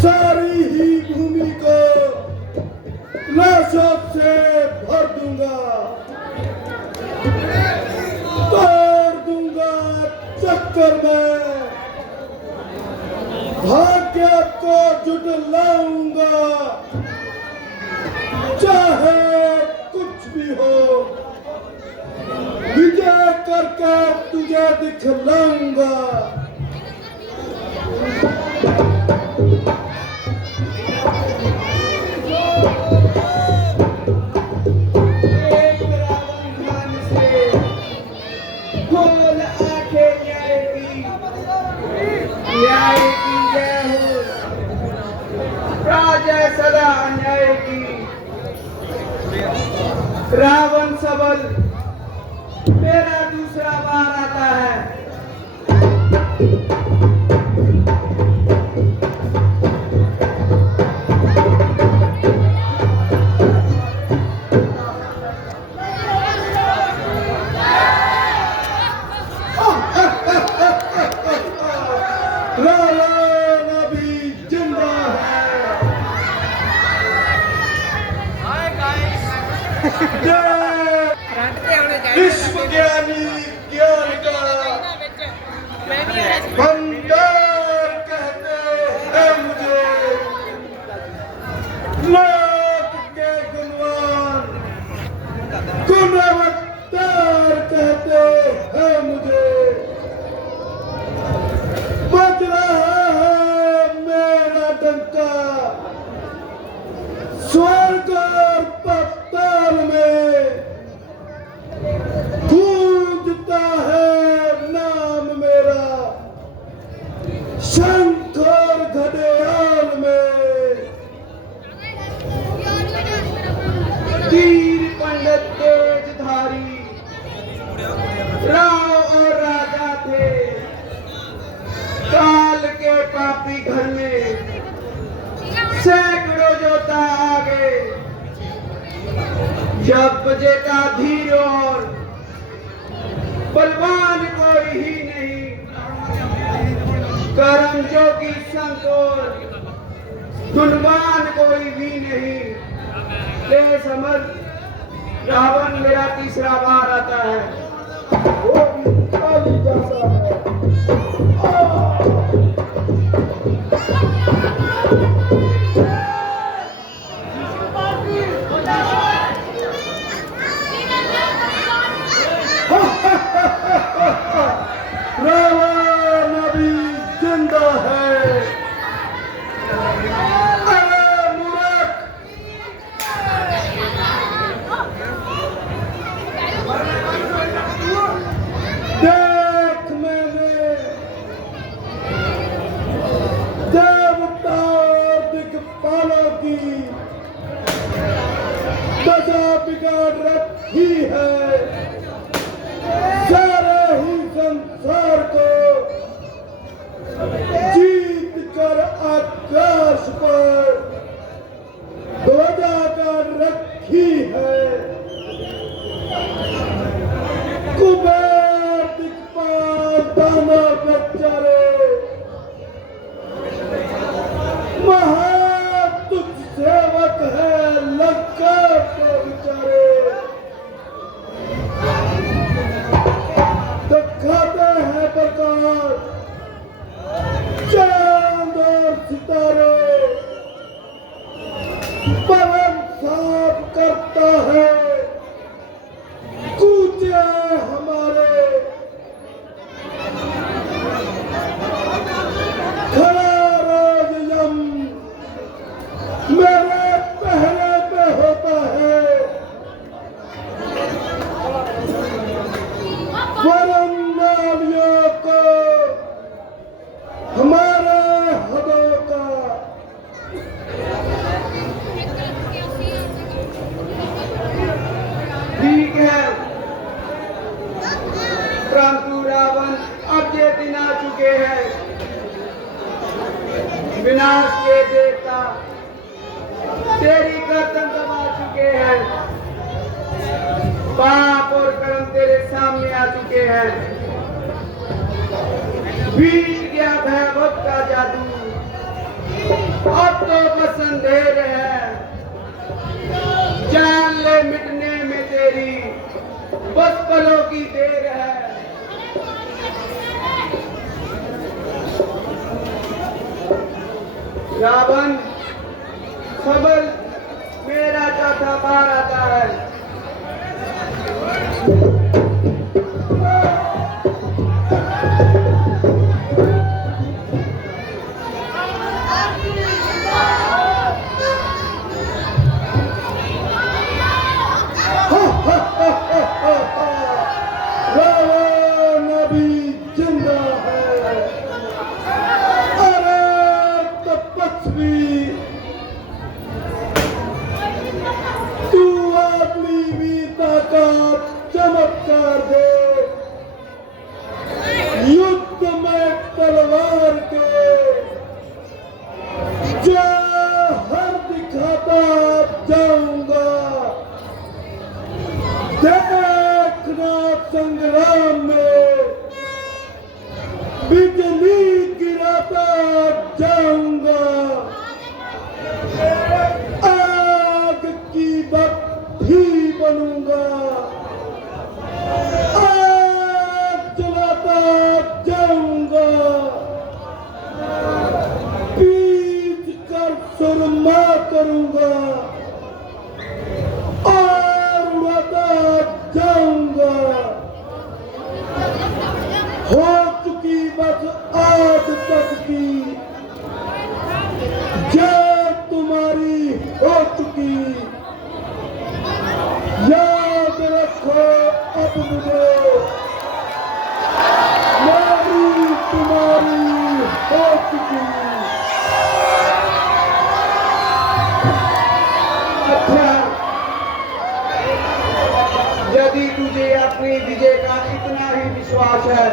सारी ही भूमि को लाशों से भर दूंगा, तोड़ दूंगा चक्कर में, भाग्य को जुटलाऊंगा, चाहे कुछ भी हो, विजय करके तुझे दिखलाऊंगा। न्याय की जय हो, राजय सदा अन्याय की। रावण सबल मेरा दूसरा बार आता है। रावण अभी जिंदा है। विश्व ज्ञानी ज्ञान का भंडार कहते हैं मुझे, लोक के गुणवान गुणवत्तार कहते हैं मुझे। बज रहा है मेरा डंका स्वर्ग और पाताल में, गूंजता है नाम मेरा शंख और घड़ियाल में। तीर पंडित तेजधारी राव और राजा थे, काल के पापी घर में सैकड़ों जोता आ गए। जब जेता धीर और बलवान कोई ही नहीं, करम जोगी संत और गुणवान कोई भी नहीं। ले समझ, रावण मेरा तीसरा बार आता है। वो भी काली जैसा है। रावण अभी जिंदा है। अरे मूर्ख, देख मैंने देवता और दिक्पालों की दशा बिगाड़ रखी है। सारे ही संसार को जीत कर आकाश पर ध्वजा कर रखी है। कुबेर दिक्पाल दानव बेचारे महातुज सेवक है लंका के बेचारे। दिखाते हैं प्रकाश चांद और सितारे, आकाश के देवता तेरी गर्दन दबा चुके हैं। पाप और कर्म तेरे सामने आ चुके हैं। बीत गया वैभव का जादू, अब तो बस अंधेर है। जान ले मिटने में तेरी बस पलों की देर है। रावण सबल मेरा चौथा बार आता है। रावण अभी जिंदा है। अरे तपस्वी, तू अपनी वीरता का चमत्कार दे। युद्ध में तलवार के जौहर दिखाता जाऊंगा। देखना संग्राम में बिजली गिराता जाऊंगा। आग की भट्टी बनूंगा। आग जलाता जाऊंगा। पीट कर सुरमा करूंगा और उड़ाता जाऊंगा। हो चुकी बस आज तक की जो तुम्हारी हो चुकी। याद रखो अब मुझे, मेरी तुम्हारी हो चुकी। अच्छा, यदि तुझे अपनी विजय का इतना ही विश्वास है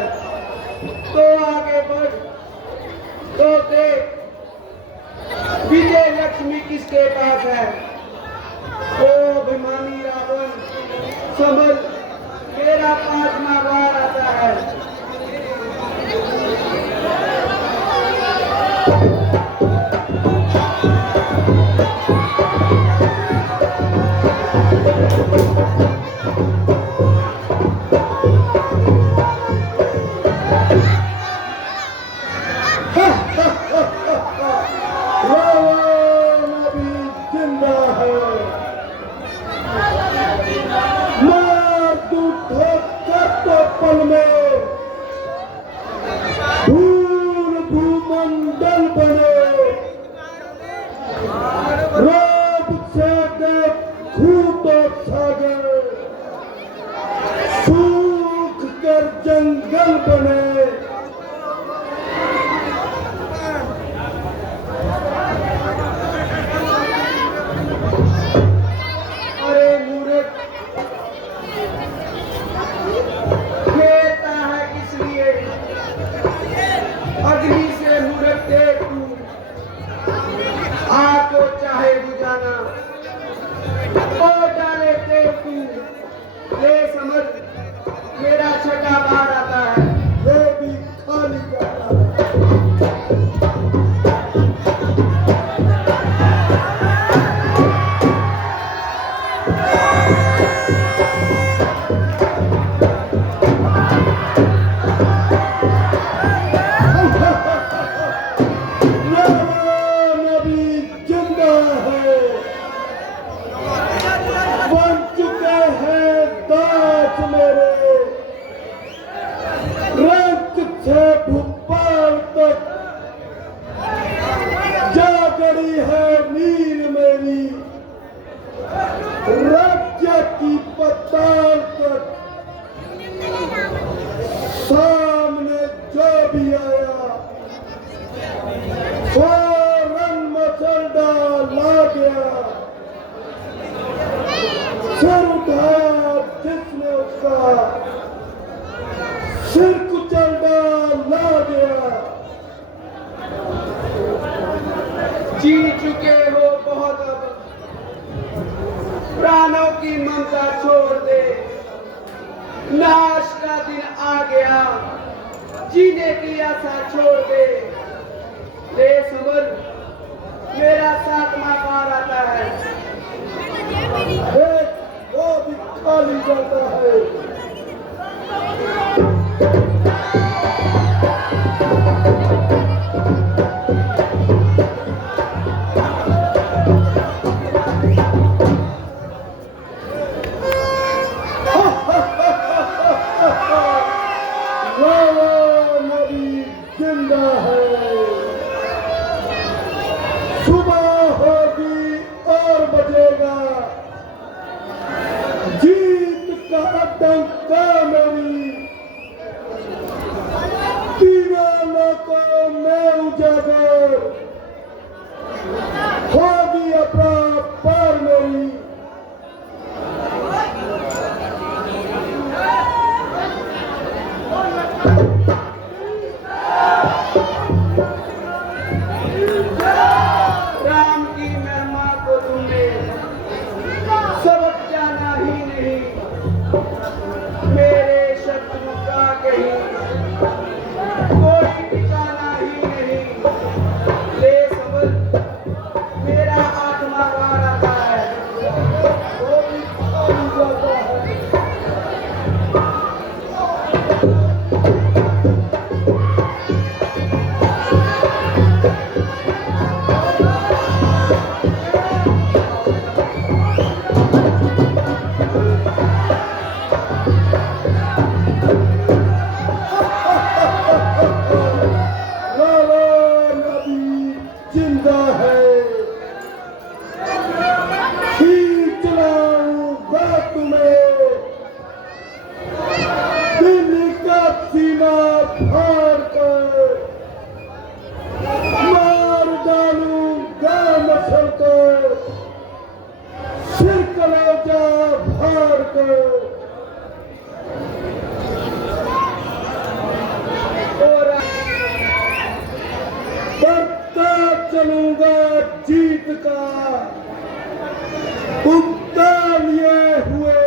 तो आगे बढ़। तो देख विजय लक्ष्मी किसके पास है। ओ अभिमानी रावण संभल, मेरा 5वां बार आता है। रावण अभी जिंदा है। मार तू ठोकर तो पल में धूल भूमंडल बने। रोब से देख खूब सागर सूख कर जंगल बने। अरे मूर्ख, खेलता है किस लिए। अग्नि से मूर्ख देख तू, आग को चाहे बुझाना और डाले देव तू। ले समझ, मेरा 6वां बार आता है। ये भी खाली करता है। रावण अभी जिंदा है। बन चुके हैं दास मेरे। रंग से भोपाल तक जा गई है नील मेरी। राज्य की पताल तक सामने जो भी आया फौरन मचल डाला गया। सिर उठाया जिसने उसका सिर कुचल डाला गया। जी चुके हो बहुत अब, प्राणों की ममता छोड़ दे, नाश का दिन आ गया, जीने की आशा छोड़ दे। ले समझ, मेरा सातवां बार आता है। वो भी खाली जाता है। नबी जिंदा है। सुबह होगी और बजेगा, जीत का डंका मेरी, तीनों लोगों में उजागर, होगी अपना पार मेरी। राम की महिमा को तुमने सबक जाना ही नहीं, मेरे शत्रु का कहीं कोई ठिकाना ही नहीं। ले समझ, मेरा आत्मा बार आता है। वो भी खाली जाता है। नबी जिंदा है। खींच लाऊंगा तुम्हें, दिल का सीना फाड़ कर, मार डालूंगा मसल कर, सिर कलेजा फाड़ कर। और बढ़ता चलूंगा जीत का उगता लिए हुए,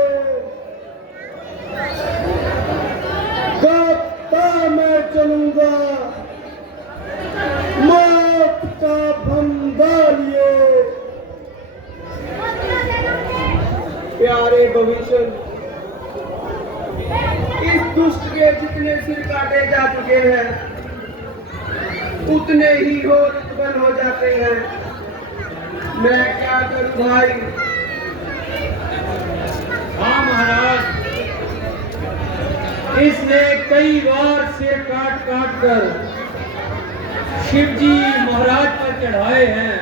गाता मैं चलूंगा मौत का फंदा लिए। प्यारे भविष्य, इस दुष्ट के जितने सिर काटे जा चुके हैं, उतने ही और उत्पन्न हो जाते हैं। मैं क्या करूं भाई? हाँ महाराज, इसने कई बार सिर काट काट कर शिवजी महाराज पर चढ़ाए हैं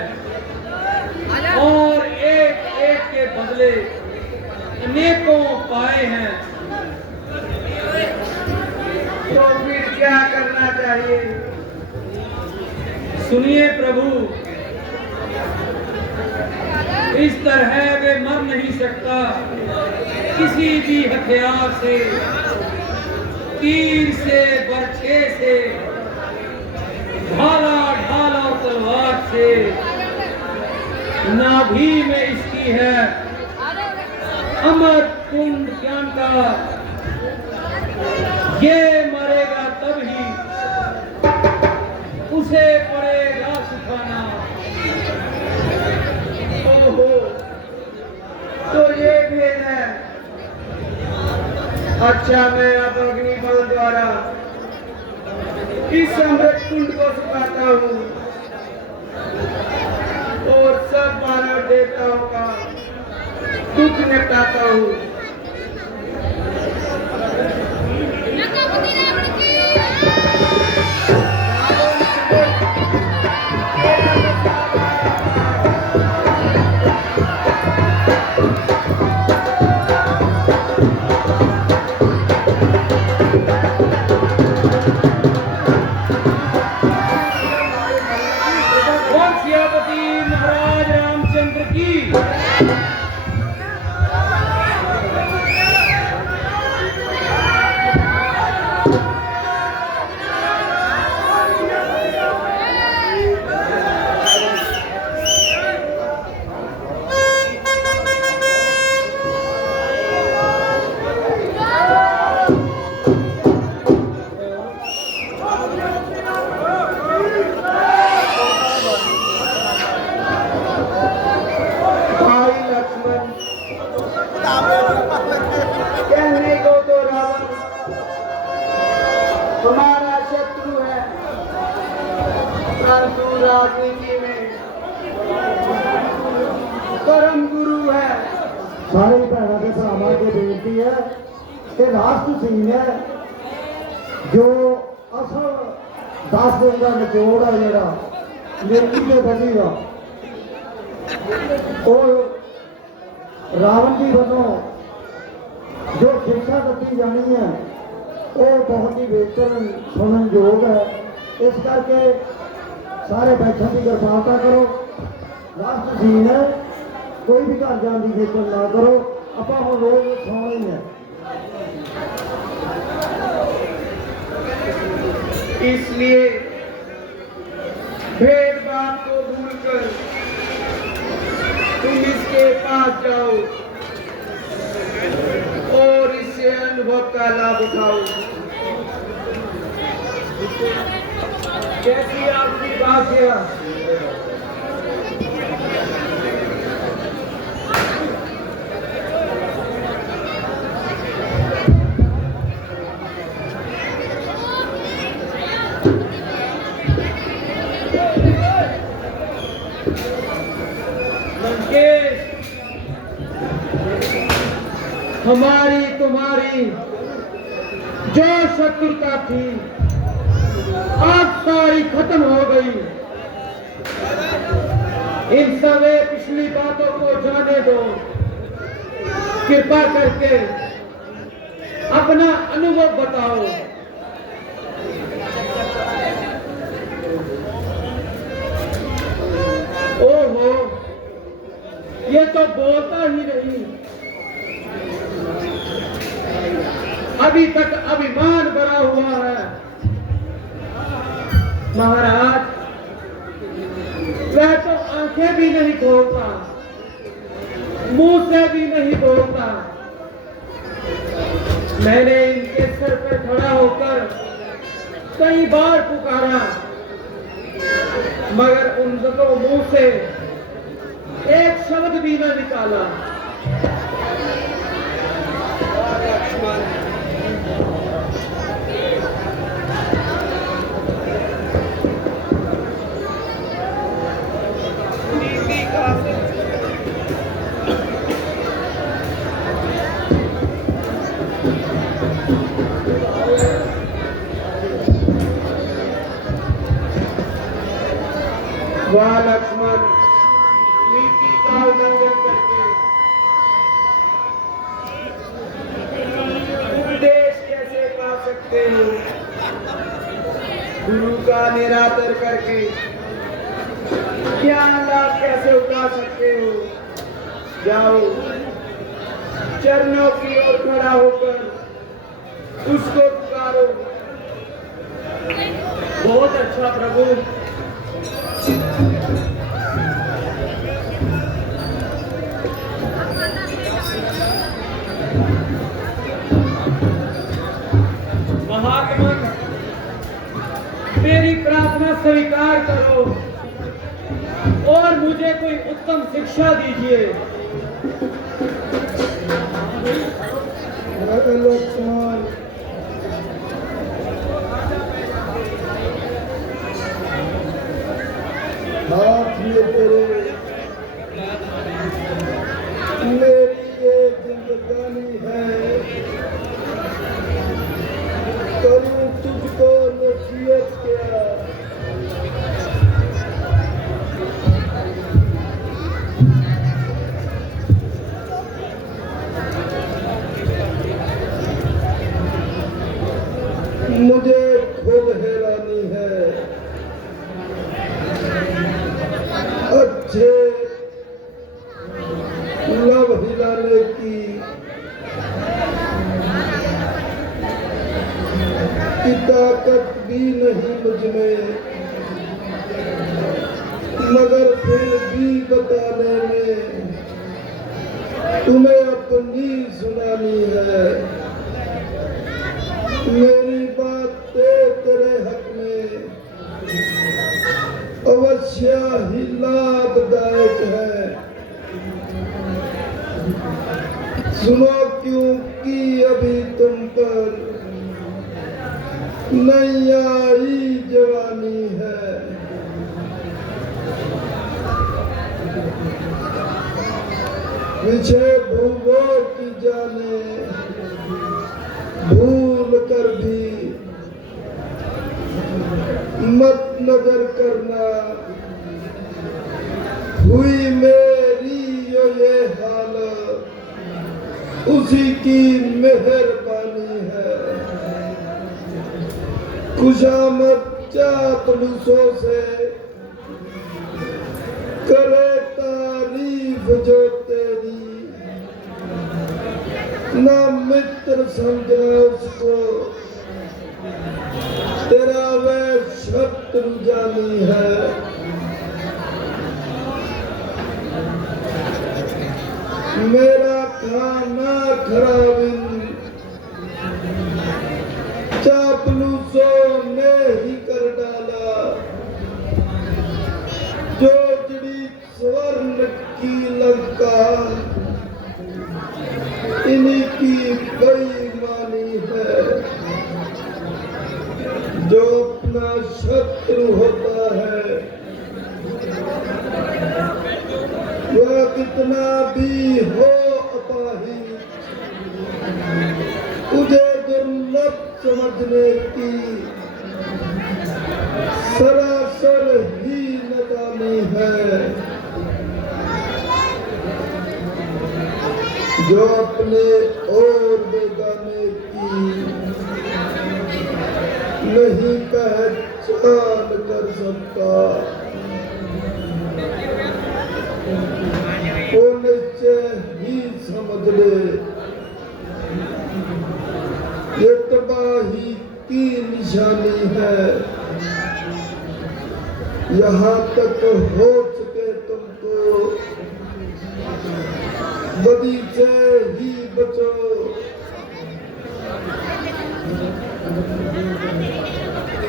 और एक एक के बदले अनेकों पाए हैं। तो फिर क्या करना चाहिए? सुनिए प्रभु, इस तरह वे मर नहीं सकता किसी भी हथियार से, तीर से, बर्छे से, ढाला ढाल और तलवार से। नाभि में इसकी है अमर कुंड ज्ञान का, ये मरेगा तब ही उसे पड़ेगा सुखाना। ओहो, तो ये भेद है। अच्छा, मैं अब अग्निबाण द्वारा इस अमृत कुंड को सुखाता हूँ और सब मानव देवताओं का दुख निपटाता हूँ। वंश्यापति महाराज रामचंद्र की। परम गुरु है। सारे भैनों के भरावां की बेनती है कि लास्ट सीन है जो असल 10 दिन का निचोड़ है जरा नेकी के बनी का और रावण जी वालों जो शिक्षा दी जानी है वो बहुत ही बेहतर सुनन योग है। इस करके सारे बैठक की कृपालता करो। लास्ट सीन है, कोई भी घर जाने की फिक्र ना करो, आप हम रोज सोना ही है। इसलिए भेदभाव को भूलकर तुम इसके पास जाओ और इससे अनुभव का लाभ उठाओ। कैसी आपकी बात है? हमारी तुम्हारी जो शत्रुता थी आज सारी खत्म हो गई। इन समय पिछली बातों को जाने दो। कृपा करके अपना अनुभव बताओ। ओहो, ये तो बोलता ही नहीं, अभी तक अभिमान भरा हुआ है। महाराज, वह तो आंखें भी नहीं खोलता, मुंह से भी नहीं बोलता। मैंने इनके सर पर खड़ा होकर कई बार पुकारा, मगर उनको मुंह से एक शब्द भी न निकाला। वाह लक्ष्मण, नीति का उल्लंघन करके उपदेश कैसे पा सकते हो? गुरु का निरादर करके ज्ञान लाभ कैसे उठा सकते हो? जाओ, चरणों की ओर खड़ा होकर उसको पुकारो। बहुत अच्छा प्रभु। महात्मा, मेरी प्रार्थना स्वीकार करो और मुझे कोई उत्तम शिक्षा दीजिए। लक्ष्मण, हाथ में तेरे मेरी ये जिंदगानी है, करूं तुझको नसीहत क्या? मुझे खुद हैरानी है अच्छे लव हिलाने की ताकत भी नहीं मुझ में, मगर फिर भी बताने में तुम्हें अपनी सुनानी है। मेरी बात तेरे हक में अवश्य ही लाभदायक है। सुनो, क्योंकि अभी तुम पर नई आई जवानी है। पीछे भूगों की जाने भूल कर भी मत नजर करना, हुई मेरी ये हालत उसी की मेहरबानी है। खुशामद चापलूसों से करे तारीफ जो तेरी, ना मित्र समझना उसको तेरा वह शत्रु जानी है। मेरा खाना खराबिन चापलूसों ने ही कर डाला, जो जड़ी स्वर्ण की लंका इन्हीं की बेईमानी है। जो अपना शत्रु होता है वह कितना भी हो अपाहिज, तुझे दुर्लभ समझने की सरासर ही नादानी है। जो अपने और बेगाने की नहीं पहचान कर सकता, वो निश्चय ही समझ ले ये तबाही की निशानी है। यहाँ तक हो चुके तुमको बदी से ही बचो,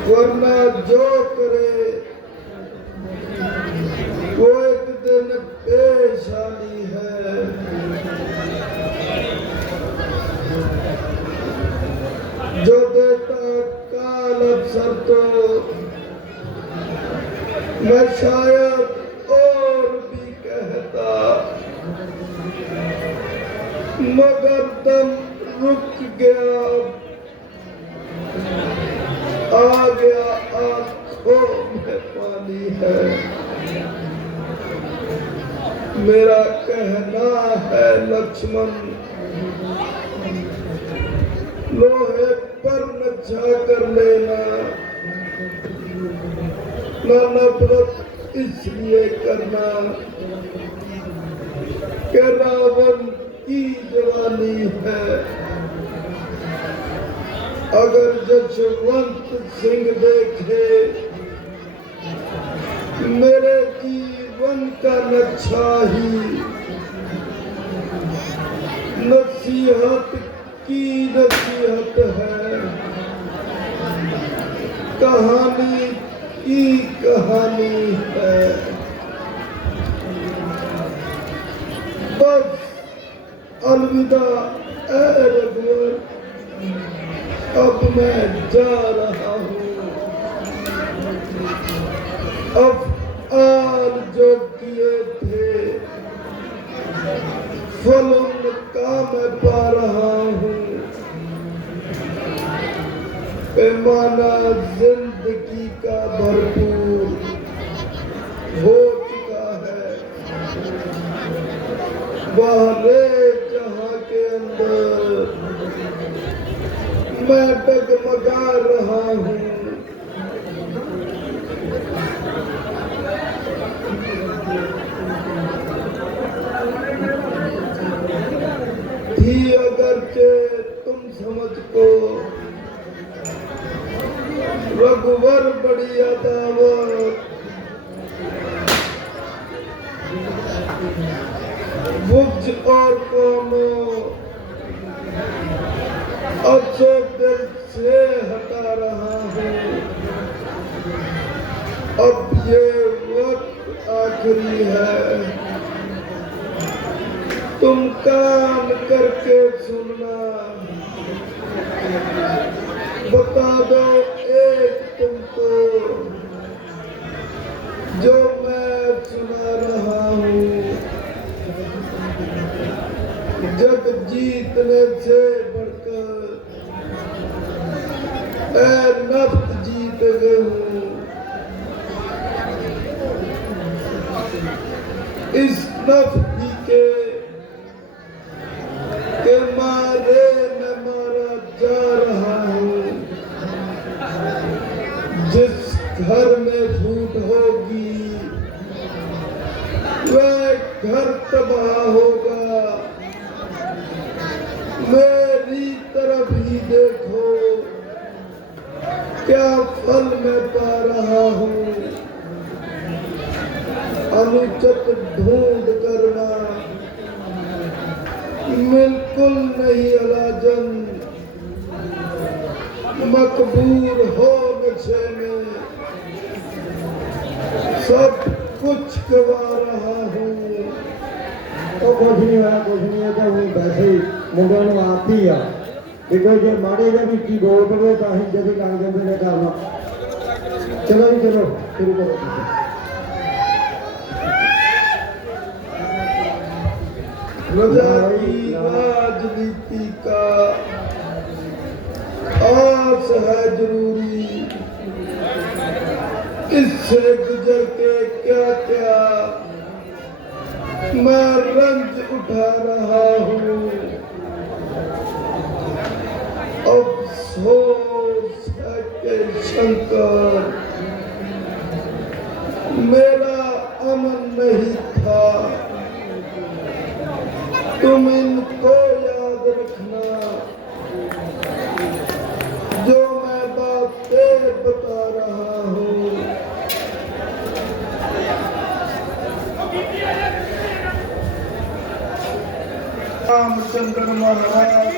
वरना जो करे वो एक दिन पेशानी है। जो देता काल अवसर तो मैं शायद और भी कहता, मगर दम रुक गया, आ गया आंखों में पानी है। मेरा कहना है लक्ष्मण, लोहे पर नचा कर लेना, न नफरत इसलिए करना कि रावण की जवानी है। अगर जशवंत सिंह देखे मेरे जीवन का नक्शा ही, नसीहत की नसीहत है, कहानी की कहानी है। बस अलविदा ऐ रघुवर, अब मैं जा रहा हूँ। अफ़आल जो किए थे फल उनका मैं पा रहा हूँ। पैमाना जिंदगी का भरपूर हो चुका है। बाहरे जहां के अंदर मैं डगमगा रहा हूँ। थी अगरचे तुम समझ को रघुवर बड़ी अदावत, बुझ और कोनो अब जो दिल से हटा रहा हूँ। अब ये वक्त आखिरी है, तुम कान करके सुनना। बता दो एक तुमको जो मैं सुना रहा हूँ। जग जीतने से बढ़कर ऐ नफ्स जीत गए हूँ। इस नफ्स के मारे मैं मारा जा रहा हूँ। जिस घर में फूट होगी वह घर तबाह होगा। मेरी तरफ ही देखो क्या फल मैं पा रहा हूँ। अनुचित ढूंढ करना बिल्कुल नहीं अलाजन। मकबूल हो नशे में सब कुछ गवा रहा हूँ। ਉਹ ਕੁਝ ਨਹੀਂ ਹੋਇਆ, ਕੁਝ ਨਹੀਂ ਹੈ, ਤਾਂ ਉਹ ਵੈਸੇ ਹੀ ਮੁੰਡਿਆਂ ਨੂੰ ਆਪ ਹੀ ਆ ਵੀ ਕੋਈ ਜੇ ਮਾੜੇ ਜਿਹੇ ਵਿੱਚ ਹੀ ਬੋਲ ਪਵੇ ਤਾਂ ਅਸੀਂ ਜਦ ਲੱਗ ਜਾਂਦੇ ਨੇ ਕਰਨਾ। ਚਲੋ ਜੀ ਚਲੋ ਸ਼ੁਰੂ ਕਰੋ प्रजा की राजनीति का आस है जरूरी। इससे गुजर के क्या क्या मैं रंज उठा रहा हूँ। अफसोस है कि शंकर मेरा अमन नहीं था। तुम इनको याद रखना जो मैं बातें बता रहा हूँ। रामचंद्र महाराज